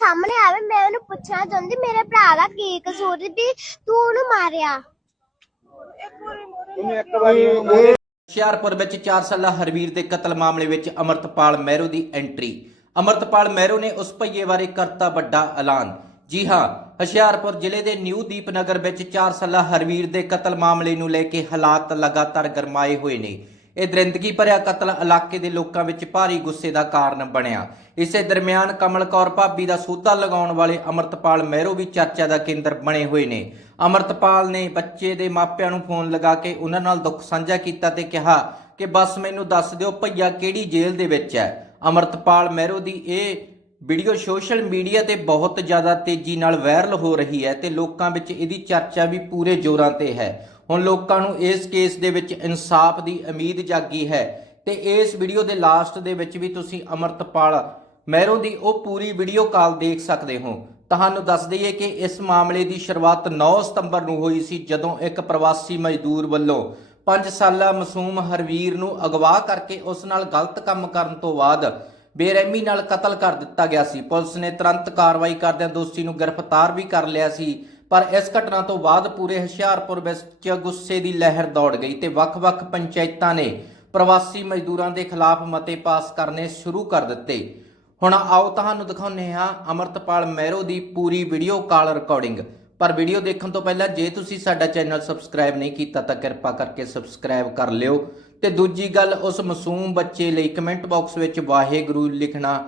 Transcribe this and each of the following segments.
ਸਾਹਮਣੇ ਆਵੇ ਮੈਂ ਉਹਨੂੰ ਪੁੱਛਣਾ ਚਾਹੁੰਦੀ ਮੇਰੇ ਭਰਾ ਦਾ ਕੀ ਕਸੂਰ ਸੀ ਵੀ ਤੂੰ ਉਹਨੂੰ ਮਾਰਿਆ? ਹੁਸ਼ਿਆਰਪੁਰ ਵਿੱਚ 4 ਸਾਲਾ ਹਰਵੀਰ ਦੇ ਕਤਲ ਮਾਮਲੇ ਵਿੱਚ ਅਮਰਤਪਾਲ ਮਹਿਰੋ ਦੀ ਐਂਟਰੀ। ਅਮਰਤਪਾਲ ਮਹਿਰੋ ਨੇ ਉਸ ਭਈਏ ਬਾਰੇ ਕਰਤਾ ਵੱਡਾ ਐਲਾਨ। ਜੀ ਹਾਂ ਹੁਸ਼ਿਆਰਪੁਰ ਜ਼ਿਲ੍ਹੇ ਦੇ ਨਿਊ ਦੀਪਨਗਰ ਵਿੱਚ 4 ਸਾਲਾ ਹਰਵੀਰ ਦੇ ਕਤਲ ਮਾਮਲੇ ਨੂੰ ਲੈ ਕੇ ਹਾਲਾਤ ਲਗਾਤਾਰ ਗਰਮਾਏ ਹੋਏ ਨੇ। ਇਹ ਦਰਿੰਦਗੀ ਭਰਿਆ ਕਤਲ ਇਲਾਕੇ ਦੇ ਲੋਕਾਂ ਵਿੱਚ ਭਾਰੀ ਗੁੱਸੇ ਦਾ ਕਾਰਨ ਬਣਿਆ। ਇਸੇ ਦਰਮਿਆਨ ਕਮਲ ਕੌਰ ਭਾਬੀ ਦਾ ਸੌਦਾ ਲਗਾਉਣ ਵਾਲੇ ਅਮਰਤਪਾਲ ਮਹਿਰੋ ਵੀ ਚਰਚਾ ਦਾ ਕੇਂਦਰ ਬਣੇ ਹੋਏ ਨੇ। ਅਮਰਤਪਾਲ ਨੇ ਬੱਚੇ ਦੇ ਮਾਪਿਆਂ ਨੂੰ ਫੋਨ ਲਗਾ ਕੇ ਉਹਨਾਂ ਨਾਲ ਦੁੱਖ ਸਾਂਝਾ ਕੀਤਾ ਤੇ ਕਿਹਾ ਕਿ, ਬਸ ਮੈਨੂੰ ਦੱਸ ਦਿਓ ਭਈਆ ਕਿਹੜੀ ਜੇਲ੍ਹ ਦੇ ਵਿੱਚ ਹੈ? ਅਮਰਤਪਾਲ ਮਹਿਰੋ ਦੀ ਇਹ ਵੀਡੀਓ ਸੋਸ਼ਲ ਮੀਡੀਆ ਤੇ ਬਹੁਤ ਜ਼ਿਆਦਾ ਤੇਜ਼ੀ ਨਾਲ ਵਾਇਰਲ ਹੋ ਰਹੀ ਹੈ ਤੇ ਲੋਕਾਂ ਵਿੱਚ ਇਹਦੀ ਚਰਚਾ ਵੀ ਪੂਰੇ ਜ਼ੋਰਾਂ ਤੇ ਹੈ। ਹੁਣ ਲੋਕਾਂ ਨੂੰ ਇਸ ਕੇਸ ਦੇ ਵਿੱਚ ਇਨਸਾਫ ਦੀ ਉਮੀਦ ਜਾਗੀ ਹੈ ਤੇ ਇਸ ਵੀਡੀਓ ਦੇ ਲਾਸਟ ਦੇ ਵਿੱਚ ਵੀ ਤੁਸੀਂ ਅਮਰਤਪਾਲ ਮਹਿਰੋਂ ਦੀ ਉਹ ਪੂਰੀ ਵੀਡੀਓ ਕਾਲ ਦੇਖ ਸਕਦੇ ਹੋ। ਤੁਹਾਨੂੰ ਦੱਸ ਦਈਏ ਕਿ ਇਸ ਮਾਮਲੇ ਦੀ ਸ਼ੁਰੂਆਤ 9 ਸਤੰਬਰ ਨੂੰ ਹੋਈ ਸੀ ਜਦੋਂ ਇੱਕ ਪ੍ਰਵਾਸੀ ਮਜ਼ਦੂਰ ਵੱਲੋਂ 5 ਸਾਲਾ ਮਾਸੂਮ ਹਰਵੀਰ ਨੂੰ ਅਗਵਾ ਕਰਕੇ ਉਸ ਨਾਲ ਗਲਤ ਕੰਮ ਕਰਨ ਤੋਂ ਬਾਅਦ ਬੇਰਹਿਮੀ ਨਾਲ ਕਤਲ ਕਰ ਦਿੱਤਾ ਗਿਆ ਸੀ। ਪੁਲਿਸ ਨੇ ਤੁਰੰਤ ਕਾਰਵਾਈ ਕਰਦਿਆਂ ਦੋਸ਼ੀ ਨੂੰ ਗ੍ਰਿਫਤਾਰ ਵੀ ਕਰ ਲਿਆ ਸੀ। ਪਰ ਇਸ ਘਟਨਾ ਤੋਂ ਬਾਅਦ ਪੂਰੇ ਹੁਸ਼ਿਆਰਪੁਰ ਵਿੱਚ ਗੁੱਸੇ ਦੀ ਲਹਿਰ ਦੌੜ ਗਈ ਤੇ ਵੱਖ-ਵੱਖ ਪੰਚਾਇਤਾਂ ਨੇ ਪ੍ਰਵਾਸੀ ਮਜ਼ਦੂਰਾਂ ਦੇ ਖਿਲਾਫ ਮਤੇ ਪਾਸ ਕਰਨੇ ਸ਼ੁਰੂ ਕਰ ਦਿੱਤੇ। ਹੁਣ ਆਓ ਤੁਹਾਨੂੰ ਦਿਖਾਉਂਦੇ ਹਾਂ ਅਮਰਤਪਾਲ ਮਹਿਰੋ ਦੀ ਪੂਰੀ ਵੀਡੀਓ ਕਾਲ ਰਿਕਾਰਡਿੰਗ ਪਰ ਵੀਡੀਓ ਦੇਖਣ ਤੋਂ ਪਹਿਲਾਂ ਜੇ ਤੁਸੀਂ ਸਾਡਾ ਚੈਨਲ ਸਬਸਕ੍ਰਾਈਬ ਨਹੀਂ ਕੀਤਾ ਤਾਂ ਕਿਰਪਾ ਕਰਕੇ ਸਬਸਕ੍ਰਾਈਬ ਕਰ ਲਿਓ। ਤੇ ਦੂਜੀ ਗੱਲ, ਉਸ ਮਾਸੂਮ ਬੱਚੇ ਲਈ ਕਮੈਂਟ ਬਾਕਸ ਵਿੱਚ ਵਾਹਿਗੁਰੂ ਲਿਖਣਾ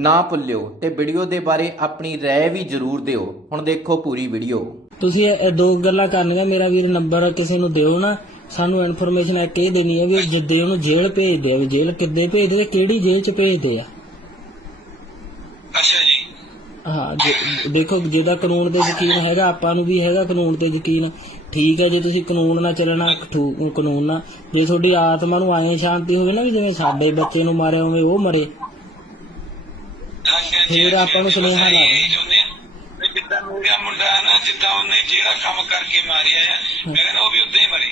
ਨਾ ਭੁੱਲਿਓ ਤੇ ਵੀਡੀਓ ਦੇ ਬਾਰੇ ਆਪਣੀ ਰਾਏ ਵੀ ਜ਼ਰੂਰ ਦਿਓ। ਹੁਣ ਦੇਖੋ ਪੂਰੀ ਵੀਡੀਓ। ਤੁਸੀਂ ਇਹ ਦੋ ਗੱਲਾਂ ਕਰਨੀਆਂ ਮੇਰਾ ਵੀਰ ਨੰਬਰ ਕਿਸੇ ਨੂੰ ਦਿਓ ਨਾ ਸਾਨੂੰ ਇਨਫੋਰਮੇਸ਼ਨ ਇੱਕ ਇਹ ਦੇਣੀ ਹੈ ਵੀ ਜਿੱਦੇ ਉਹਨੂੰ ਜੇਲ੍ਹ ਭੇਜਦੇ ਆ ਵੀ ਜੇਲ੍ਹ ਕਿੱਦੇ ਭੇਜਦੇ ਤੇ ਕਿਹੜੀ ਜੇਲ੍ਹ 'ਚ ਭੇਜਦੇ ਆ? ਅੱਛਾ ਜੀ। ਹਾਂ ਜੇ- ਦੇਖੋ ਜਿਹਦਾ ਕਾਨੂੰਨ ਤੇ ਯਕੀਨ ਹੈਗਾ ਆਪਾਂ ਨੂੰ ਵੀ ਹੈਗਾ ਕਾਨੂੰਨ ਤੇ ਯਕੀਨ। ਠੀਕ ਹੈ ਜੇ ਤੁਸੀਂ ਕਾਨੂੰਨ ਨਾਲ ਚੱਲਣਾ ਠੂ- ਕਾਨੂੰਨ ਨਾਲ। ਜੇ ਤੁਹਾਡੀ ਆਤਮਾ ਨੂੰ ਆਏ ਸ਼ਾਂਤੀ ਹੋਵੇ ਨਾ ਵੀ ਜਿਵੇਂ ਸਾਡੇ ਬੱਚੇ ਨੂੰ ਮਾਰਿਆ ਉਵੇਂ ਉਹ ਮਰੇ। ਫਿਰ ਆਪਾਂ ਨੂੰ ਸੁਨੇਹਾ ਲਾ ਆ। ਵੀ ਜਿੱਦਾਂ ਮੇਰਾ ਮੁੰਡਾ ਹੈ ਨਾ ਜਿੱਦਾਂ ਉਹਨੇ ਜਿਹੜਾ ਕੰਮ ਕਰਕੇ ਮਾਰਿਆ ਹੈ। ਮੈਂ ਕਹਿੰਦਾ ਉਹ ਵੀ ਉਦਾਂ ਹੀ ਮਰੇ।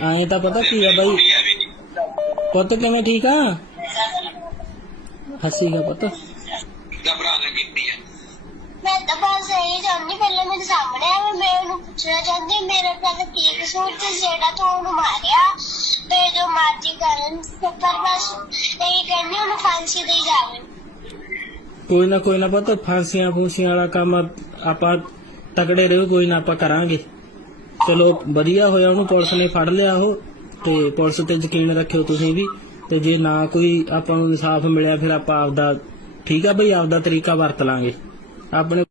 ਐਂ ਤਾਂ ਪਤਾ ਕੀ ਆ ਬਾਈ। ਕੁੜੀ ਹੈ ਵੀ ਪੁੱਤ ਕਿਵੇਂ ਠੀਕ ਆ? ਹੱਸੀਗਾ ਪੁੱਤ। ਘਬਰਾ ਨਾ ਕੀਤੀ ਹੈ ਮੈਂ ਤਾਂ ਬਸ ਇਹ ਚਾਹੁੰਦੀ ਪਹਿਲਾਂ ਮੇਰੇ ਸਾਹਮਣੇ ਆਵੇ ਮੈਂ ਉਹਨੂੰ ਪੁੱਛਣਾ ਚਾਹੁੰਦੀ ਮੇਰੇ ਦਾ ਕੀ ਕਸੂਰ ਸੀ ਜਿਹੜਾ ਤੂੰ ਉਹਨੂੰ ਮਾਰਿਆ? ਤੇ ਜੋ ਮਰਜ਼ੀ ਕਰਨ ਪਰ ਬਸ ਇਹ ਕਹਿੰਦੀ ਉਹਨੂੰ ਫਾਂਸੀ ਦੇ ਜਾਵੇ। ਕੋਈ ਨਾ ਕੋਈ ਨਾ ਪੁੱਤ, ਫਾਂਸੀਆਂ ਫੂਸੀਆਂ ਵਾਲਾ ਕੰਮ ਆਪਾਂ ਤਕੜੇ ਰਹੋ, ਕੋਈ ਨਾ ਆਪਾਂ ਕਰਾਂਗੇ। ਚਲੋ, ਵਧੀਆ ਹੋਇਆ ਉਹਨੂੰ ਪੁਲਿਸ ਨੇ ਫੜ ਲਿਆ ਉਹ, ਤੇ ਪੁਲਿਸ ਤੇ ਯਕੀਨ ਰੱਖਿਓ ਤੁਸੀਂ ਵੀ, ਤੇ ਜੇ ਨਾ ਕੋਈ ਆਪਾਂ ਨੂੰ ਇਨਸਾਫ ਮਿਲਿਆ, ਫਿਰ ਆਪਾਂ ਆਪਦਾ ਠੀਕ ਆ ਬਈ, ਆਪਦਾ ਤਰੀਕਾ ਵਰਤ ਲਾਂਗੇ। ਆਪਣੇ